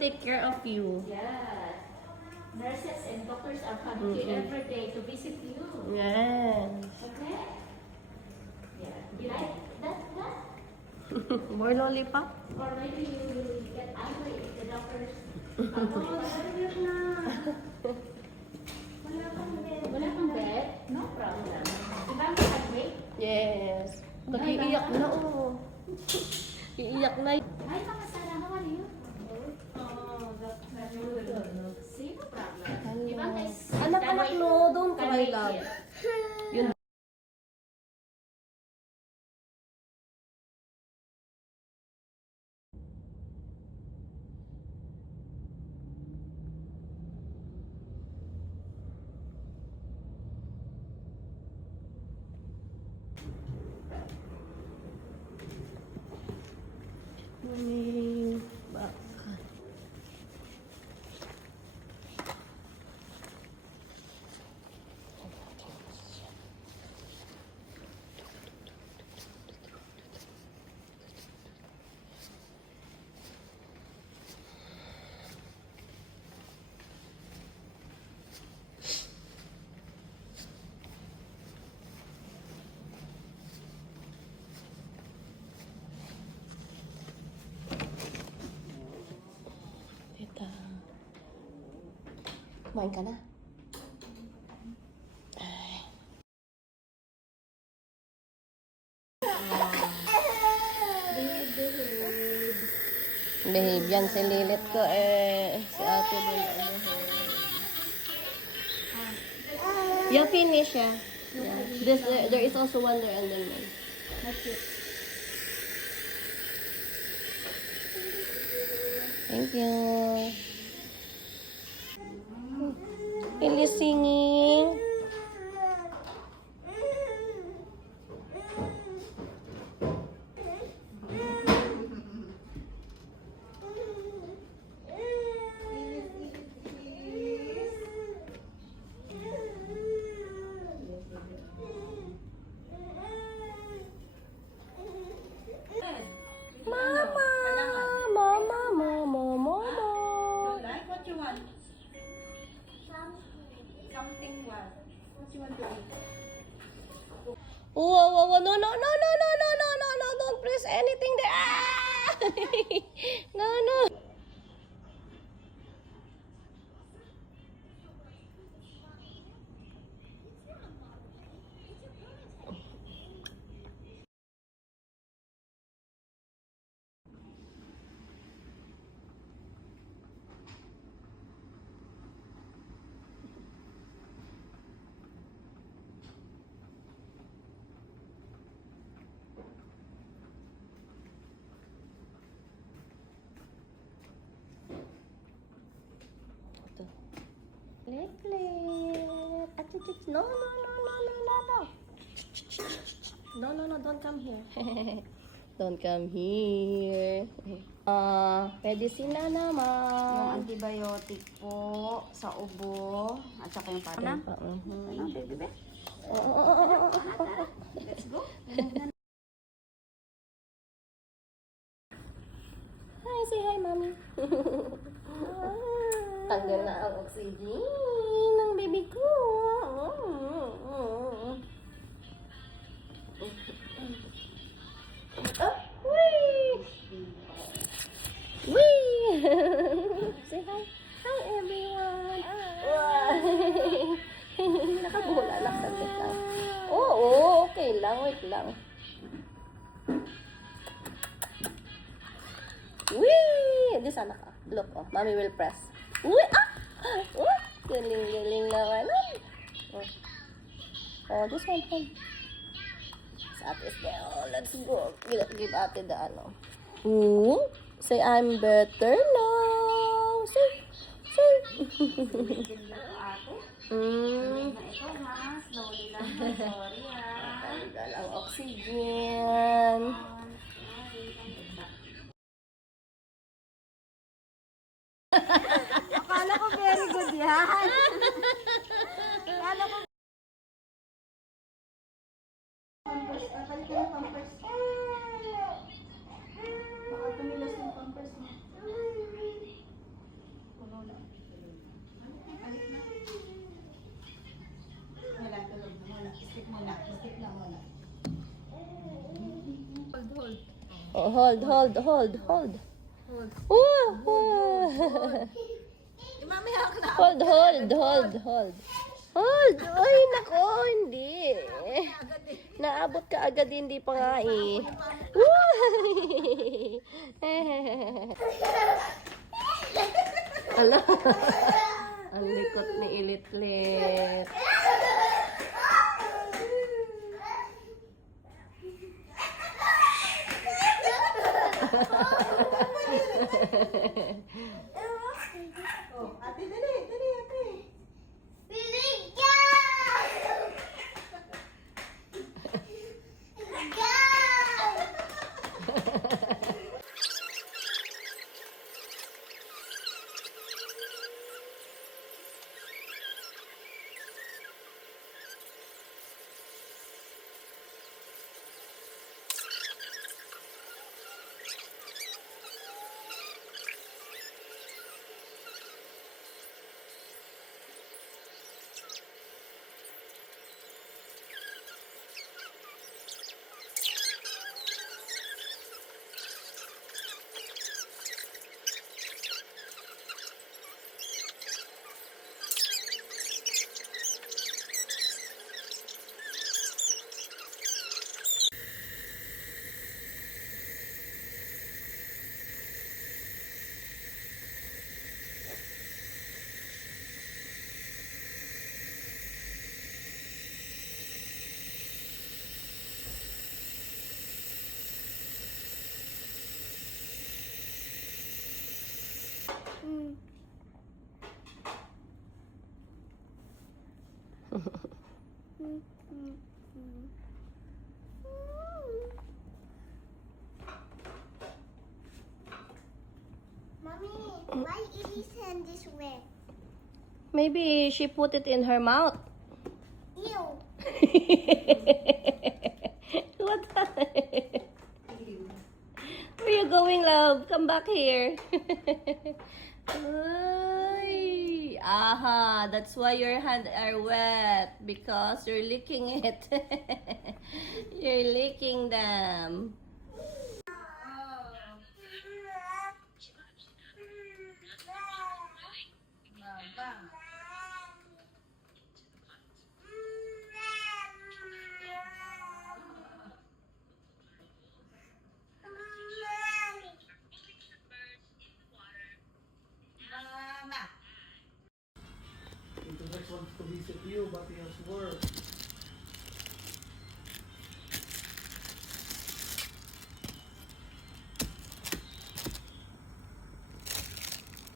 take care of you. Yes. Nurses and doctors are coming here every day to visit you. Yes. Okay? Yeah. You like that? More lollipop? Or maybe you will get angry if the doctors na. Wala kang bed? No problem. Diba may admit? Yes. Nag-iiyak na, oh. Iiyak na. Hi, Mama Sarah. How are you? Oh, that's good. See, no problem. Diba guys? Anak-anak, no. Don't cry, love. Yun. Back. Tita. Kumain ka na? Ay. Babe, yan si Lilith ko eh. Si ate din. You finish, yeah. Yeah. This, there is also one there and then one. That's it. Thank you. Are you singing? Mama, mama, mama, mama. Like what you want? Something what? What you want to eat? Whoa, whoa, whoa, no, no, no, no, no, no, no, no, no, don't press anything there. Ah! No, no. Click, click. No, no, no, no, no, no, no. No, no, no, don't come here. Don't come here. Medicine na Yung naman. antibiotic po sa ubo at saka yung parang. Ano, baby be? Let's go. Hi, say hi, mommy. Tanggal na ang oxygen ng baby ko. Oh, wee! Wee! Say hi. Hi, everyone. Nakabula lang saglit lang. Oo, okay lang. Wait lang. Wee! Di sana ka. Look, oh. Mommy will press. Wee! Ah! Oh! Galing-galing naman. Oh, this one. Sa ate is there. Oh, let's go. Give ate the ano. Ooh. Say, I'm better now. Say. Na ito ha, slowly lang. Sorry ha. Tanggal ang oxygen. Akala ko very good yan. Akala ko. Pampers, akala ko ng pampers. Baka tumilas ng pampers mo. Oh, hold. Hold. Ay, nako, hindi. Naabot ka agad, hindi pa nga eh. Ala. Ang likot ni Ilitlit. Ate, dali, ate. Mommy, why is hand this way? Maybe she put it in her mouth. Ew. What? Where you going, love? Come back here. Ay, aha, that's why your hands are wet because you're licking it. You're licking them. The next one's to visit you, but he has work.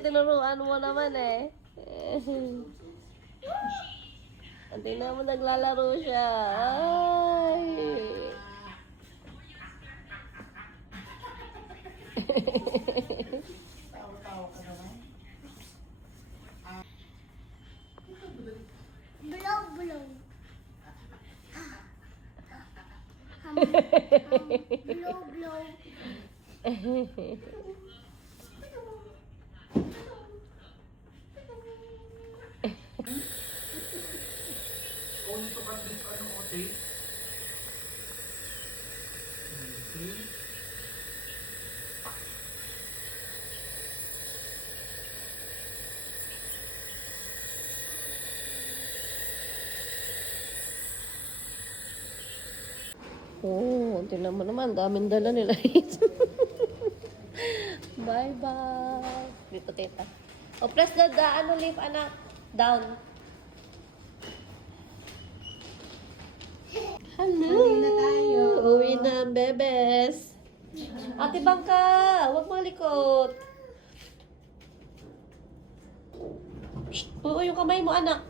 Tinuruan mo naman eh. Hindi naman naglalaro siya. Ay. Blow, blow. Blow, blow. Only to cut this ano, okay? Okay. Oh, tingnan mo naman, daming dala nila. Bye-bye. Dito, tita. Oh, press the ano, leaf, anak. Down. Hello. Uwi na tayo. Uwi na, bebes. Ate Bangka, huwag malikot. Shh, oo, yung kamay mo, anak.